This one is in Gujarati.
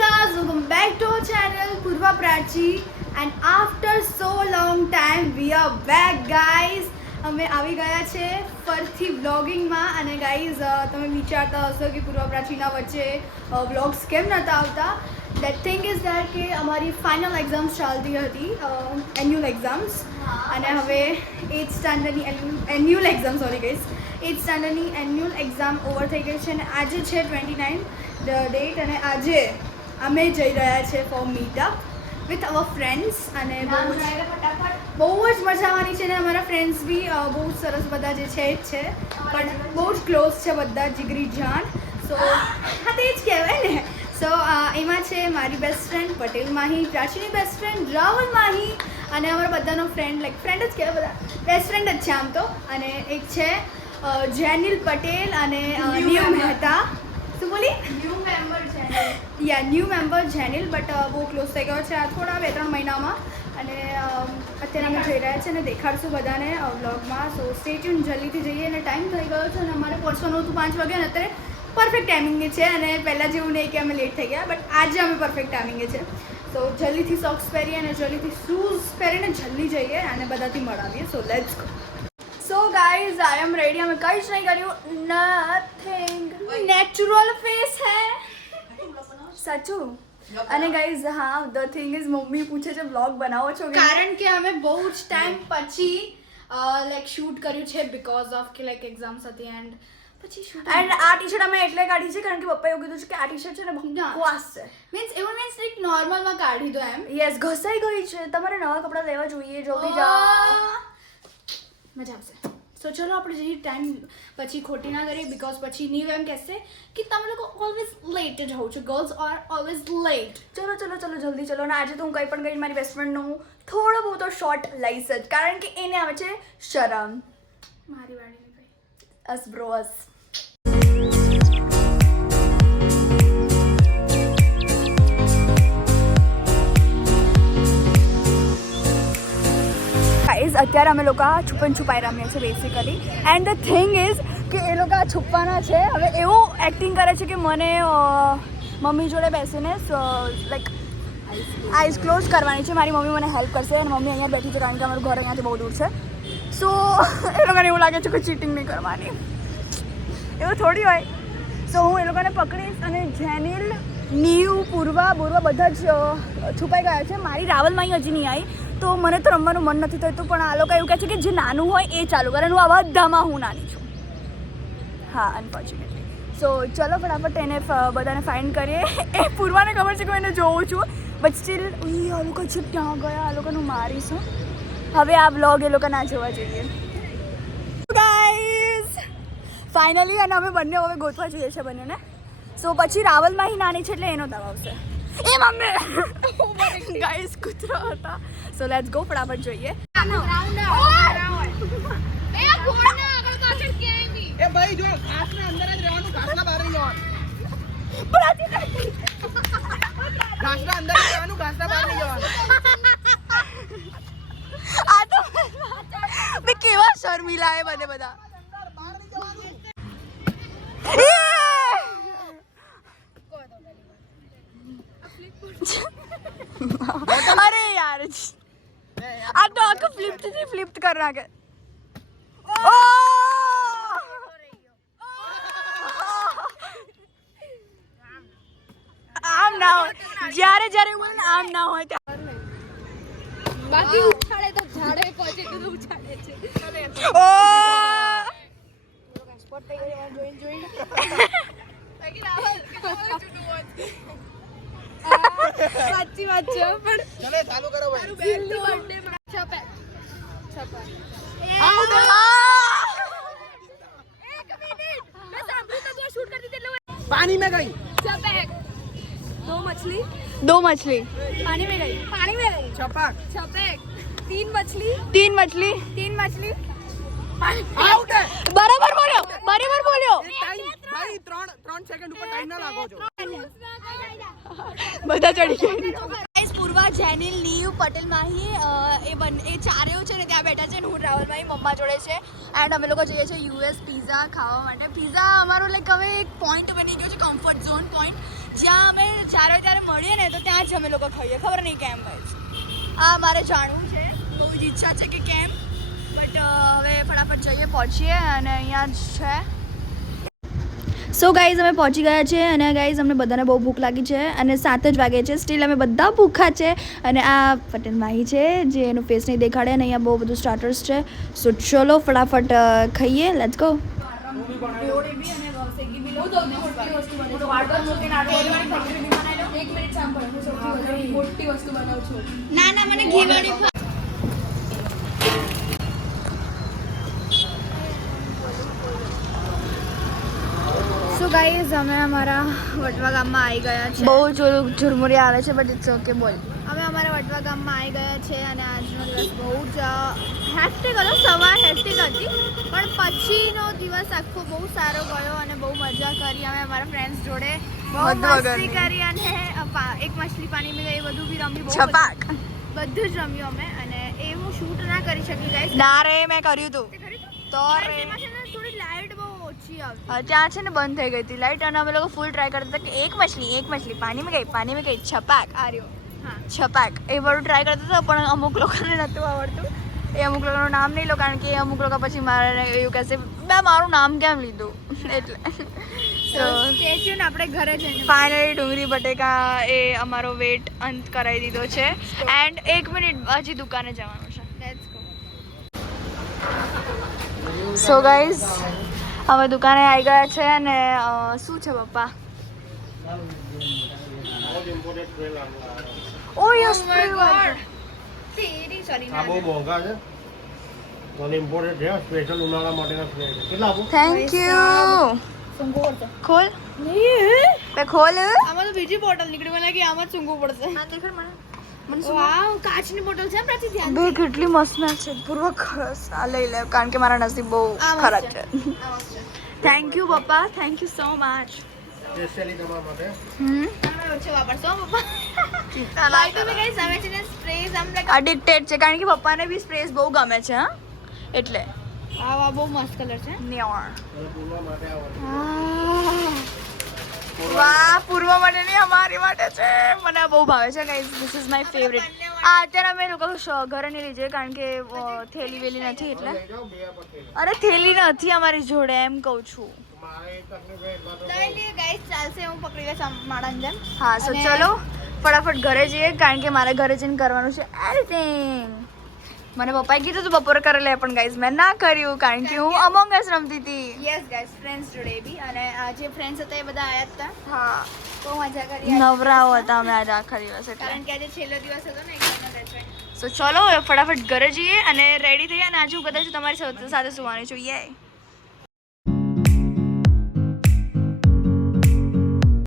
guys, welcome back to our channel Purva Prachi, and after so long time we are back guys. અમે આવી ગયા છે ફરીથી વ્લોગિંગમાં અને ગાઈઝ તમે વિચારતા હશો કે પૂર્વા પ્રાચીના વચ્ચે વ્લોગ્સ કેમ નહોતા આવતા. દેટ થિંગ ઇઝ દેટ કે અમારી ફાઇનલ એક્ઝામ્સ ચાલતી હતી, એન્યુઅલ એક્ઝામ્સ, અને હવે 8th સ્ટાન્ડર્ડની annual exam sorry guys 8th સ્ટાન્ડર્ડની એન્યુઅલ એક્ઝામ ઓવર થઈ ગઈ છે અને આજે છે 29 ડેટ અને આજે અમે જઈ રહ્યા છે for meetup with our friends અને બહુ જ મજા આવવાની છે. અને અમારા ફ્રેન્ડ્સ બી બહુ સરસ બધા જે છે જ છે, પણ બહુ જ ક્લોઝ છે બધા, જીગરી જાન. સો હા તે જ કહેવાય ને. સો એમાં છે મારી બેસ્ટ ફ્રેન્ડ પટેલ માહી, પ્રાચીની બેસ્ટ ફ્રેન્ડ રાવલ માહી, અને અમારા બધાનો ફ્રેન્ડ લાઈક ફ્રેન્ડ જ કહેવાય, બધા બેસ્ટ ફ્રેન્ડ જ છે આમ તો. અને એક છે જેનિલ પટેલ અને નિયમ મહેતા. શું બોલી? New member Jenil. Yeah new member Jenil, but બહુ ક્લોઝ થઈ ગયો છે આ થોડા 2-3 મહિનામાં. અને અત્યારે અમે જઈ રહ્યા છીએ અને દેખાડશું બધાને વ્લોગમાં. સો સ્ટે ટ્યુન, જલ્દીથી જઈએ. અને ટાઈમ થઈ ગયો છે અને અમારે પહોંચવાનું હતું 5 વાગે અને અત્યારે પરફેક્ટ ટાઈમિંગ છે. અને પહેલાં જેવું નહીં કે અમે લેટ થઈ ગયા, બટ આજે અમે પરફેક્ટ ટાઈમિંગે છે. સો જલ્દીથી સોક્સ પહેરીએ અને જલ્દીથી શૂઝ પહેરીને જલ્દી જઈએ અને બધાથી મળાવીએ. So let's go. So guys I am ready. અમે કંઈ જ નહીં કર્યું, નથિંગ, નેચરલ ફેસ હે સાચું. અને ગાઈઝ હા, ધ થિંગ ઇઝ મમ્મી પૂછે છે વ્લોગ બનાવો છો, કારણ કે અમે બહુ જ ટાઈમ પછી લાઈક શૂટ કર્યું છે બીકોઝ ઓફ કે લાઈક એક્ઝામ્સ હતી એન્ડ પછી શૂટ. એન્ડ આ ટી શર્ટ અમે એટલે કાઢી છે કારણ કે પપ્પાએ એવું કીધું છે કે આ ટી શર્ટ છે ને બકવાસ છે. એવું મીન્સ લાઈક નોર્મલમાં કાઢી દો એમ. યસ, ઘસાઈ ગઈ છે. તમારે નવા કપડાં લેવા જોઈએ, જલ્દી જાઓ, મજા આવશે. સો ચલો આપણે જઈએ, ટાઈમ પછી ખોટી ના કરીએ બીકોઝ પછી નીવ એમ કહેશે કે તમે લોકો ઓલવેઝ લેટ જ હોવ છો, ગર્લ્સ આર ઓલવેઝ લેટ. ચલો ચલો ચલો જલ્દી ચલો. અને આજે તો હું કંઈ પણ ગઈ મારી બેસ્ટ ફ્રેન્ડનો હું થોડો બહુ તો શોર્ટ લઈશ જ, કારણ કે એને આવે છે શરમ. મારી વાડીની ભાઈ અસ બ્રો અસ. અત્યારે અમે લોકો છુપન છુપાઈ રમીએ છીએ basically. And the thing is કે એ લોકો છુપવાના છે. હવે એવું એક્ટિંગ કરે છે કે મને મમ્મી જોડે બેસીને લાઈક આઈઝ ક્લોઝ કરવાની છે. મારી મમ્મી મને હેલ્પ કરશે અને મમ્મી અહીંયા બેઠી છે કારણ કે અમારું ઘર અહીંયાથી બહુ દૂર છે. સો એ લોકોને એવું લાગે છે કે ચીટિંગ નહીં કરવાની, એવું થોડી હોય. સો હું એ લોકોને પકડીશ અને જેનિલ, નીવ, પૂર્વા બધા જ છુપાઈ ગયા છે. મારી રાવલમાં હજી નહીં આવી, તો મને તો રમવાનું મન નથી થતું. પણ આ લોકો એવું કહે છે કે જે નાનું હોય એ ચાલુ કરે. હું આ બધામાં હું નાની છું. હા, અનફોર્ચ્યુનેટલી. સો ચલો ફટાફટ એને બધાને ફાઇન્ડ કરીએ. એ પૂર્વાને ખબર છે કે હું એને જોઉં છું, બટ સ્ટીલ આ લોકો છે ત્યાં ગયા, આ લોકોનું મારીશું. હવે આ બ્લોગ એ લોકો ના જોવા જોઈએ ગાઈઝ ફાઇનલી. અને અમે બંને હવે ગોતવા જઈએ છીએ બંનેને. સો પછી રાવલમાં નાની છે એટલે એનો દાવ આવશે. એ મમ્મી ગાઈઝ કૂતરો હતા. સો લેટ્સ ગો, ફટાફટ જોઈએ. એ ભાઈ જો ઘાસના અંદર જ રહેવાનું, ઘાસના બહાર નહીં જવાનું. ઘાસના અંદર જ રહેવાનું, ઘાસના બહાર નહીં જવાનું. આ તો બે કેવા શર્મિલા હે બધે બધા. અરે યાર આ તો આખું ફ્લિપ કર નાખે. આમ ના હોય, જ્યારે બોલે ને આમ ના હોય બાકી ઉછાળે તો ઝાડે પહોંચે તો ઉછાળે છે. ઓ સ્પોટ થઈ ગયો જોઈન સાચી વાત છે. પણ ચલે ચાલુ કરો ભાઈ. બર્થડે છપે એક મિનિટ મેં સાંભળ્યું તો તું શૂટ કરતી એટલે पानी में गई. छपेक दो मछली पानी में गई छपाक. छपेक तीन मछली आउट है. बराबर बोल्यो. ભાઈ 3 સેકન્ડ ઉપર ટાઈમ ના લાગો છો. બધા ચડી ગયા. ગાઈસ પૂર્વા, જેનિલ, નીવ, પટેલ માહી એ ચારેય છે ને ત્યાં બેઠા છે. હું રાવલ માહી મમ્મા જોડે છે. એન્ડ અમે લોકો જઈએ છીએ યુએસ પિઝા ખાવા માટે. પિઝા અમારો લાઈક હવે એક પોઈન્ટ બની ગયો છે, કમ્ફર્ટ ઝોન પોઈન્ટ, જ્યાં અમે ચારે ત્યારે તો ત્યાં જ અમે લોકો ખાઈએ ખબર નહીં કેમ ગાઈસ આ મારે જાણવું છે બહુ જ ઈચ્છા છે કે કેમ બટ હવે ફટાફટ જઈએ પહોંચીએ અને અહીંયા જ છે સો ગાઈઝ અમે પહોંચી ગયા છે અને ગાઈઝ અમને બધાને બહુ ભૂખ લાગી છે અને 7 જ વાગે છે સ્ટીલ અમે બધા ભૂખા છે અને આ પટેલ માહી છે જે એનું ફેસ નહીં દેખાડે અને અહીંયા બહુ બધું સ્ટાર્ટર્સ છે સો ચલો ફટાફટ ખાઈએ લેટ્સ ગો ના ના મને ઘીવાળી સો ગાઈઝ અમે અમારા વટવા ગામમાં આવી ગયા છે બહુ ઝુરમુરી આવે છે બટ ઇટ્સ ઓકે બોલ અમે અમારા વટવા ગામમાં આવી ગયા છે અને આજનો દિવસ બહુ જ હેક્ટિક હતો સવાર હેક્ટિક હતી પણ પછીનો દિવસ આખો બહુ સારો ગયો અને બહુ મજા કરી અમે અમારા ફ્રેન્ડ્સ જોડે બહુ મસ્તી કરી અને એક મછલી પાણી મેં ગઈ બધું બી રમી બહુ છપાક બધું જ રમ્યું અમે અને એ હું શૂટ ના કરી શકી ગાઈસ ના રે મેં કર્યું તું તો રે એમાં છે ને થોડી લાઇટ બહુ ઓછી આવતી ત્યાં છે ને બંધ થઈ ગઈ હતી લાઈટ અને અમે લોકો ફૂલ ટ્રાય કરતા હતા કે એક મછલી પાણી में गई છપાક આર્યો હા છપાક એ બધું ટ્રાય કરતા હતા પણ અમુક લોકોને નહોતું આવડતું એ અમુક લોકોનું નામ નહીં લો કારણ કે અમુક લોકો પછી મારે એવું કહેશે મેં મારું નામ કેમ લીધું એટલે સ્ટેચ્યુ ને આપણે ઘરે જઈને ફાઇનલી ડુંગળી બટેકા એ અમારો વેટ અંત કરાવી દીધો છે એન્ડ 1 મિનિટ હજી દુકાને જવાનું છે લેટ્સ ગો સો ગાઈઝ અમે દુકાને આવી ગયા છે અને શું છે પપ્પા ઓ યસ તેરી સોરી આ બહુ મોંઘા છે અને ઇમ્પોર્ટેડ છે સ્પેશિયલ ઉનાળા માટેના સ્પ્રે છે કેટલા આપો થેન્ક યુ સુંગો પડશે ખોલ બે ખોલ આમાં તો બીજી બોટલ નીકળી મને કે આમાં જ સૂંઘવું પડશે ના દેખાડ મને વાવ કાચની બોટલ છે પ્રાચી ધ્યાન બે કેટલી મસ્ત છે પૂર્વ ખરસ આ લઈ લે કારણ કે મારા નસીબ બહુ આ મસ્ત ખરાબ છે. છે થેન્ક યુ પપ્પા thank you so much specially તમારા માટે અમે ઓછો વાપરશો બાય ધ વે ગાઈસ અમે છે ને સ્પ્રેઝ આમ લાઈક એડિક્ટેડ છે કારણ કે પપ્પાને બી સ્પ્રેસ બહુ ગમે છે હા એટલે આ બહુ મસ્ત કલર છે ન્યોર અને પૂર્વા માટે આવો વાહ પૂર્વ માટે નહીં અમારી માટે છે મને આ બહુ ભાવે છે guys this is my favourite આ અત્યારે અમે લોકો ઘરે નહીં લઈ જઈએ કારણ કે થેલી વેલી નથી એટલે લઈ જાઓ બે પછી અરે થેલી નથી અમારી જોડે એમ કહું છું મારે એ તકલીફ છે એટલા તો લઈ લે ગાઈસ ચાલશે હું પકડી લઈશ મારા જેમ હા સો અને- ચલો ફટાફટ ઘરે જઈએ કારણ કે મારે ઘરે જઈને કરવાનું છે એડિટિંગ મને પપ્પાએ કીધું તું બપોરે કરી લે પણ ગાઈઝ મેં ના કર્યું કારણ કે હું અમોંગ અસ રમતી હતી યસ ગાઈસ ફ્રેન્ડ્સ જોડે બી અને આ જે ફ્રેન્ડ્સ હતા એ બધા આયા હતા હા બહુ મજા કરી નવરાઓ હતા અમે આજે આખા દિવસ એટલે કારણ કે આજે છેલ્લો દિવસ હતો ને એક્ઝામનો that's why. સો ચલો હવે ફટાફટ ઘરે જઈએ અને રેડી થઈએ અને આજે હું કદાચ તમારી સાથે સુવાની છું યે